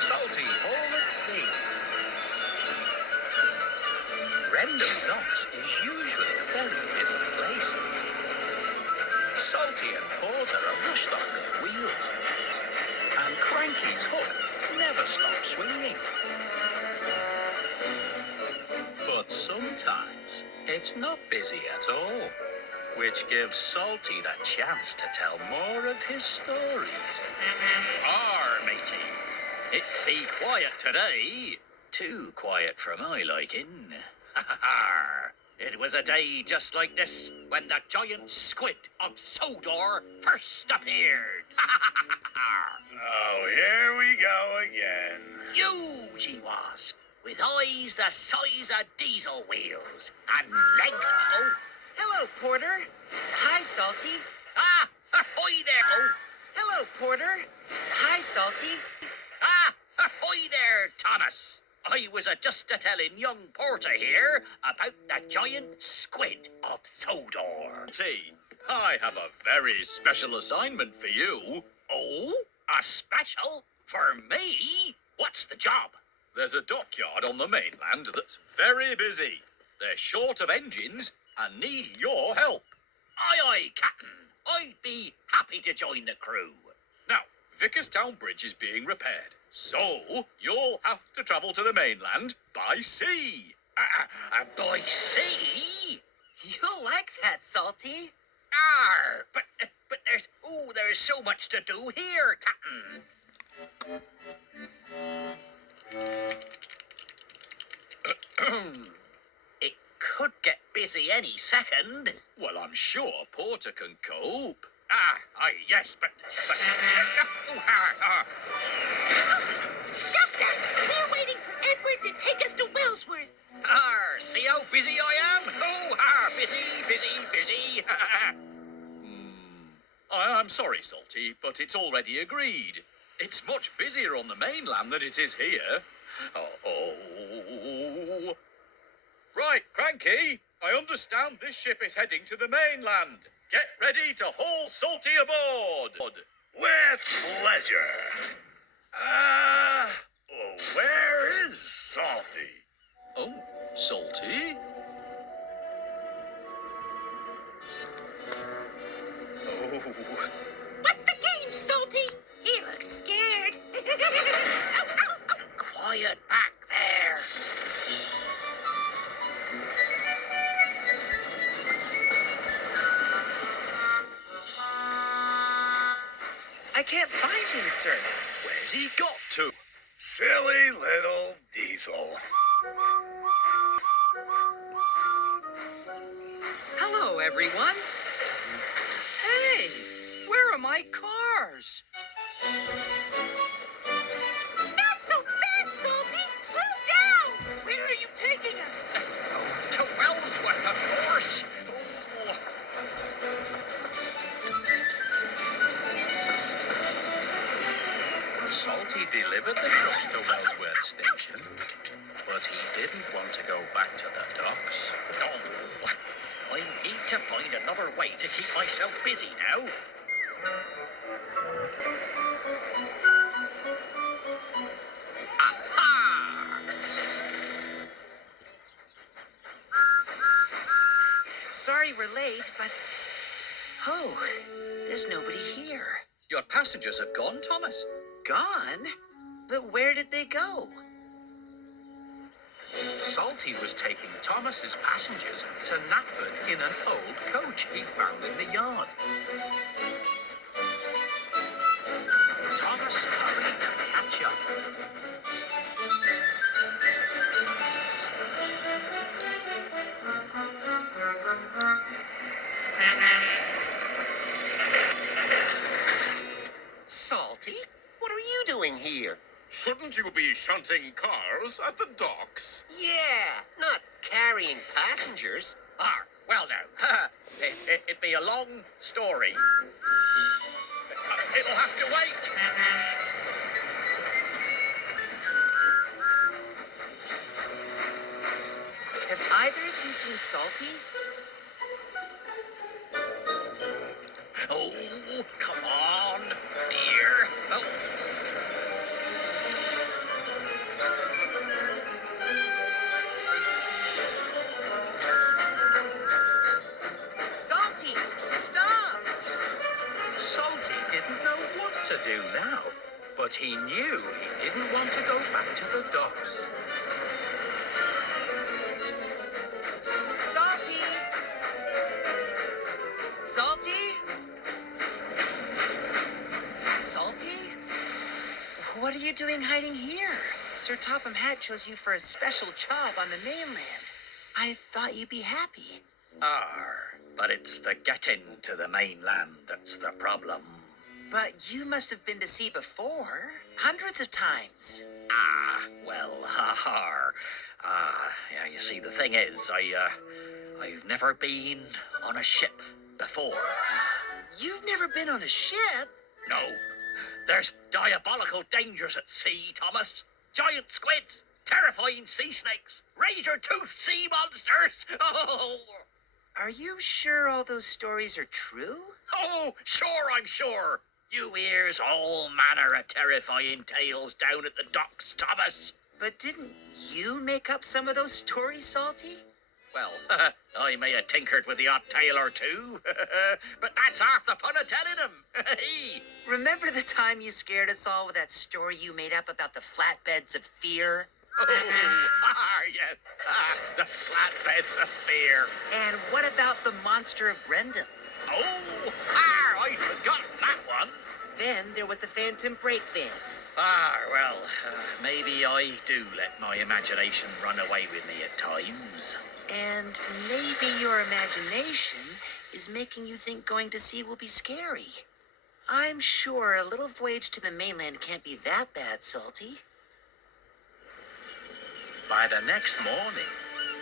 Salty Hall at Sea. Brendam Docks is usually a very busy place. Salty and Porter are rushed off their wheels. And Cranky's hook never stops swinging. But sometimes it's not busy at all, which gives Salty the chance to tell more of his stories. Matey. It be quiet today. Too quiet for my liking. It was a day just like this when the giant squid of Sodor first appeared. Oh, here we go again. Huge he was, with eyes the size of diesel wheels and legs. Oh, Hello, Porter. Hi, Salty. ahoy there. Oh, Hello, Porter. Hi, Salty. ahoy there, Thomas. I was just telling young Porter here about the giant squid of Sodor. T, I have a very special assignment for you. Oh, a special? For me? What's the job? There's a dockyard on the mainland that's very busy. They're short of engines and need your help. Aye, aye, Captain. I'd be happy to join the crew. Now, Vickerstown Bridge is being repaired, so you'll have to travel to the mainland by sea. By sea? You'll like that, Salty. But there's so much to do here, Captain. It could get busy any second. Well, I'm sure Porter can cope. Yes, but... Stop that! We're waiting for Edward to take us to Wellsworth. See how busy I am? Busy. I'm sorry, Salty, but it's already agreed. It's much busier on the mainland than it is here. Oh. Right, Cranky, I understand this ship is heading to the mainland. Get ready to haul Salty aboard. With pleasure. Where is Salty? Oh, Salty? Oh. What's the game, Salty? He looks scared. Quiet back there. I can't find him, sir. Where's he got to? Silly little diesel. Hello, everyone. Hey, where are my cars? Not so fast, Salty! Slow down! Where are you taking us? To Wellsworth, of course. Salty delivered the trucks to Wellsworth Station, but he didn't want to go back to the docks. I need to find another way to keep myself busy now. Aha! Sorry we're late, but... Oh, there's nobody here. Your passengers have gone, Thomas. Gone? But where did they go? Salty was taking Thomas's passengers to Knapford in an old coach he'd found in the yard. Thomas hurried to catch up. Salty, what are you doing here? Shouldn't you be shunting cars at the docks? Yeah, not carrying passengers. Well now, it'd be a long story. It'll have to wait. Have either of you seen Salty? Oh, come on, dear. Oh. he knew he didn't want to go back to the docks. Salty! Salty? Salty? What are you doing hiding here? Sir Topham Hatt chose you for a special job on the mainland. I thought you'd be happy. But it's the getting to the mainland that's the problem. But you must have been to sea before. Hundreds of times. Yeah, you see, the thing is, I've never been on a ship before. You've never been on a ship? No. There's diabolical dangers at sea, Thomas. Giant squids, terrifying sea snakes, razor-toothed sea monsters. Oh! Are you sure all those stories are true? Oh, sure, I'm sure. You hears all manner of terrifying tales down at the docks, Thomas. But didn't you make up some of those stories, Salty? Well, I may have tinkered with the odd tale or two, but that's half the fun of telling them. Remember the time you scared us all with that story you made up about the flatbeds of fear? Yeah. The flatbeds of fear. And what about the monster of Brendam? Oh, I'd forgotten that one. Then there was the Phantom Break Van. Maybe I do let my imagination run away with me at times. And maybe your imagination is making you think going to sea will be scary. I'm sure a little voyage to the mainland can't be that bad, Salty. By the next morning,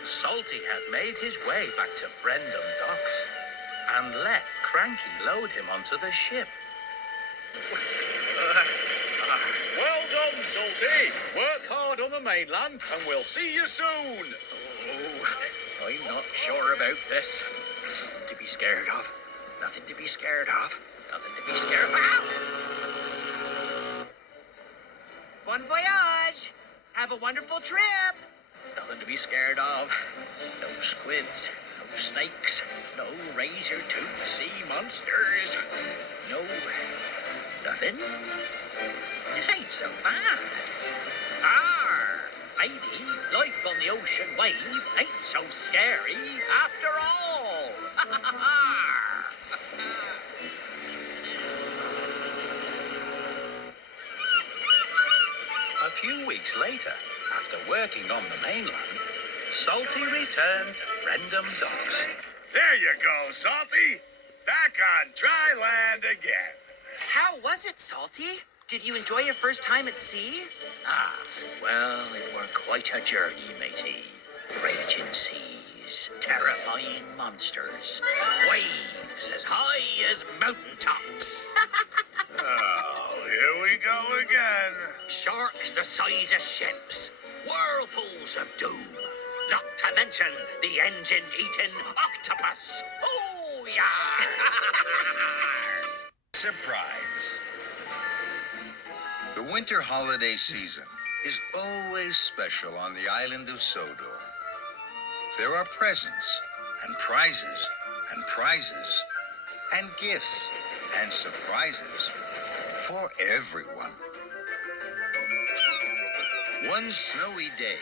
Salty had made his way back to Brendam Docks and let Cranky load him onto the ship. Well done, Salty. Work hard on the mainland, and we'll see you soon. Oh, I'm not sure about this. Nothing to be scared of. Nothing to be scared of. Nothing to be scared of. Ah! Bon voyage! Have a wonderful trip! Nothing to be scared of. No squids, no snakes, no razor-toothed sea monsters. No, nothing. This ain't so bad. Maybe life on the ocean wave ain't so scary after all. A few weeks later, after working on the mainland, Salty returned to Brendam Docks. There you go, Salty. Back on dry land again. How was it, Salty? Did you enjoy your first time at sea? Well, it were quite a journey, matey. Raging seas, terrifying monsters, waves as high as mountain tops. Oh, here we go again. Sharks the size of ships, whirlpools of doom, not to mention the engine-eating octopus. Oh, yeah! Surprise. The winter holiday season is always special on the island of Sodor. There are presents and prizes and prizes and gifts and surprises for everyone. One snowy day,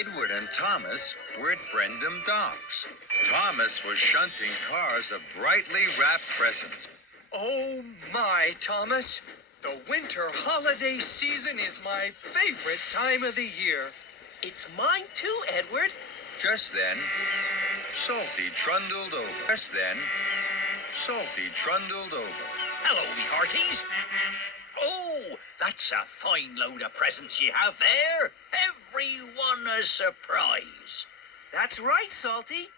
Edward and Thomas were at Brendam Docks. Thomas was shunting cars of brightly wrapped presents. Oh my, Thomas. The winter holiday season is my favorite time of the year. It's mine too, Edward. Just then, Salty trundled over. Hello, me hearties. Oh, that's a fine load of presents you have there. Everyone a surprise. That's right, Salty.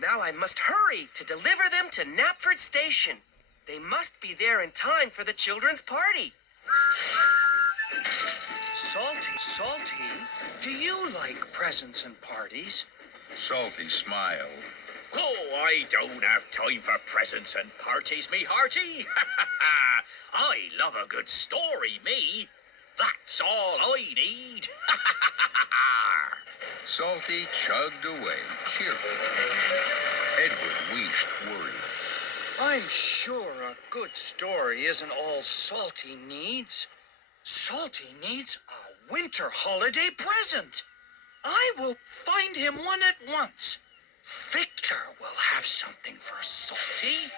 Now I must hurry to deliver them to Knapford Station. They must be there in time for the children's party. Salty, do you like presents and parties? Salty smiled. Oh, I don't have time for presents and parties, me hearty. I love a good story, me. That's all I need. Salty chugged away cheerfully. Edward wished worried. I'm sure a good story isn't all Salty needs. Salty needs a winter holiday present. I will find him one at once. Victor will have something for Salty.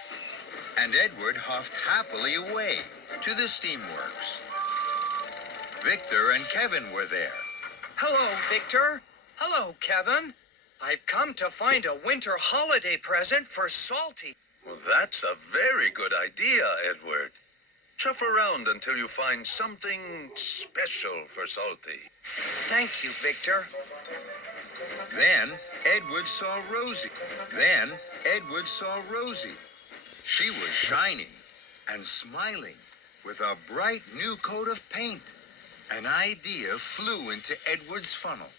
And Edward huffed happily away to the steamworks. Victor and Kevin were there. Hello, Victor. Hello, Kevin. I've come to find a winter holiday present for Salty. Well, that's a very good idea, Edward. Chuff around until you find something special for Salty. Thank you, Victor. Then Edward saw Rosie. She was shining and smiling with a bright new coat of paint. An idea flew into Edward's funnel.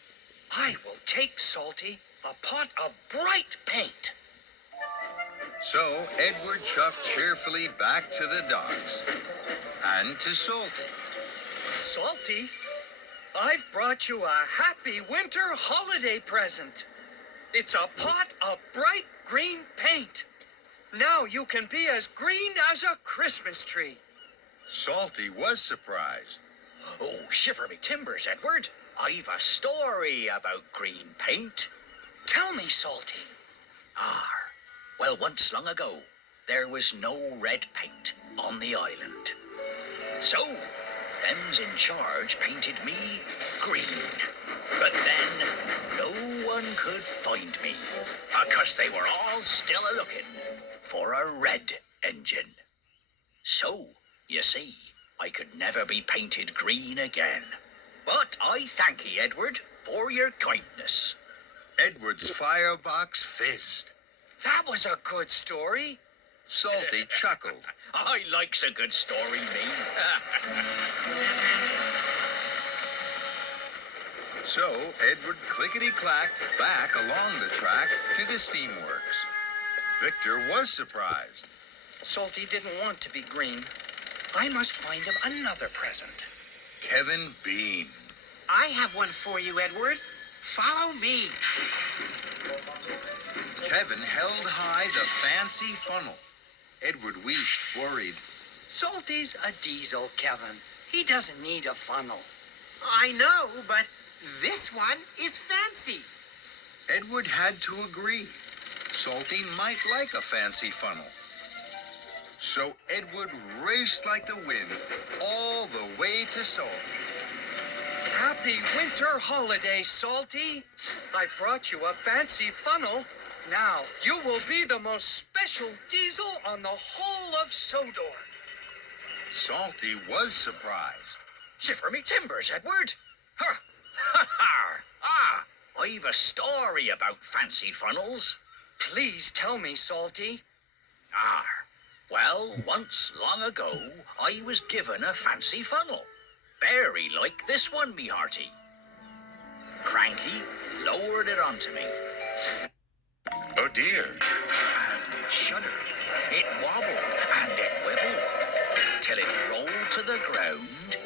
I will take Salty a pot of bright paint. So Edward chuffed cheerfully back to the docks and to Salty. Salty, I've brought you a happy winter holiday present. It's a pot of bright green paint. Now you can be as green as a Christmas tree. Salty was surprised. Oh, shiver me timbers, Edward. I've a story about green paint. Tell me, Salty. Well, once long ago, there was no red paint on the island. So, them's in charge painted me green. But then, no one could find me, because they were all still a-looking for a red engine. So, you see, I could never be painted green again. But I thank ye, Edward, for your kindness. Edward's firebox fizzed. That was a good story. Salty chuckled. I likes a good story, me. So Edward clickety-clacked back along the track to the steamworks. Victor was surprised. Salty didn't want to be green. I must find him another present. Kevin beamed. I have one for you, Edward. Follow me. Kevin held high the fancy funnel. Edward wished, worried. Salty's a diesel, Kevin. He doesn't need a funnel. I know, but this one is fancy. Edward had to agree. Salty might like a fancy funnel. So Edward raced like the wind all the way to Salty. Happy winter holiday, Salty. I brought you a fancy funnel. Now, you will be the most special diesel on the whole of Sodor. Salty was surprised. Shiver me timbers, Edward. I've a story about fancy funnels. Please tell me, Salty. Well, once long ago, I was given a fancy funnel. Very like this one, me hearty. Cranky lowered it onto me. Oh, dear. And it shuddered, it wobbled, and it wibbled, till it rolled to the ground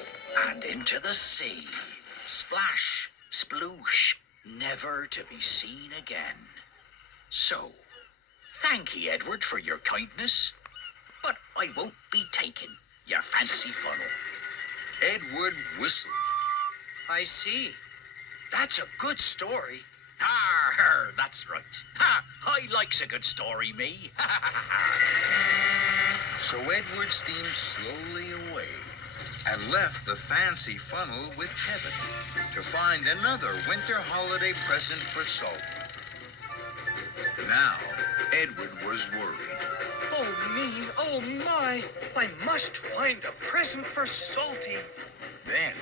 and into the sea. Splash, sploosh, never to be seen again. So, thank ye, Edward, for your kindness, but I won't be taking your fancy funnel. Edward whistled. I see. That's a good story. That's right. I likes a good story, me. So Edward steamed slowly away and left the fancy funnel with Kevin to find another winter holiday present for Salty. Now, Edward was worried. Oh, me, oh, my. I must find a present for Salty. Then,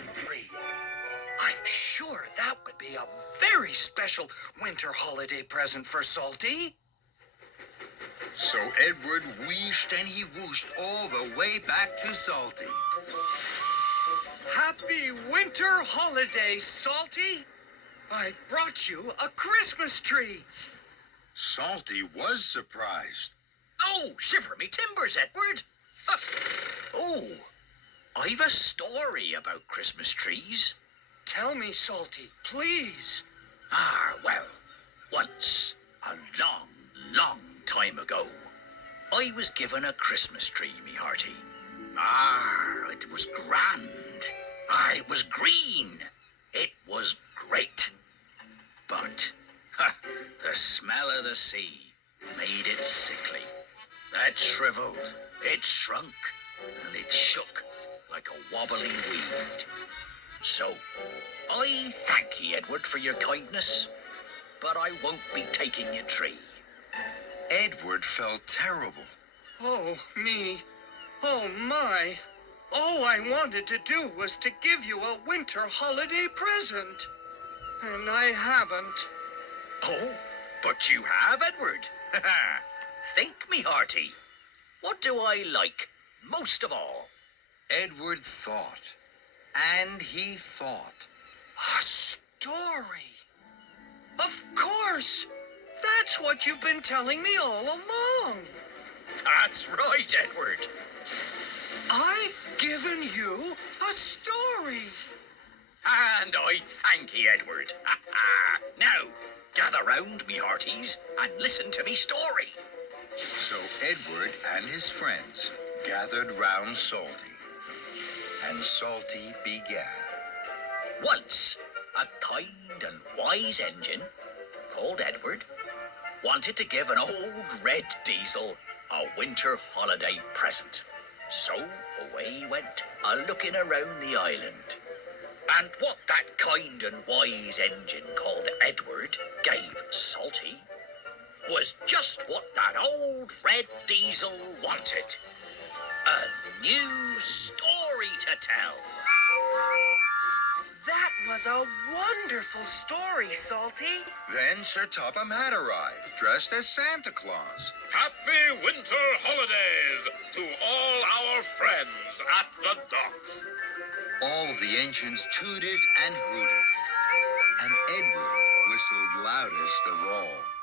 I'm sure that would be a very special winter holiday present for Salty. so Edward wheeshed and he whooshed all the way back to Salty. Happy winter holiday, Salty. I've brought you a Christmas tree. Salty was surprised. Oh, shiver me timbers, Edward. Oh, I've a story about Christmas trees. Tell me, Salty, please. Well, once, a long, long time ago, I was given a Christmas tree, me hearty. It was grand. It was green. It was great. But the smell of the sea made it sickly. It shriveled, it shrunk, and it shook like a wobbling weed. So, I thank ye, Edward, for your kindness, but I won't be taking your tree. Edward felt terrible. Oh, me. Oh, my. All I wanted to do was to give you a winter holiday present. And I haven't. Oh, but you have, Edward. Think me hearty. What do I like most of all? Edward thought, and he thought. A story. Of course. That's what you've been telling me all along. That's right, Edward. I've given you a story. And I thank ye, Edward. Now, gather round, me hearties, and listen to me story. So Edward and his friends gathered round Salty, and Salty began. Once, a kind and wise engine, called Edward, wanted to give an old red diesel a winter holiday present. So away he went, a-looking around the island. And what that kind and wise engine called Edward gave Salty was just what that old red diesel wanted. A new story to tell. That was a wonderful story, Salty. Then Sir Topham Hatt arrived, dressed as Santa Claus. Happy winter holidays to all our friends at the docks. All the engines tooted and hooted, and Edward whistled loudest of all.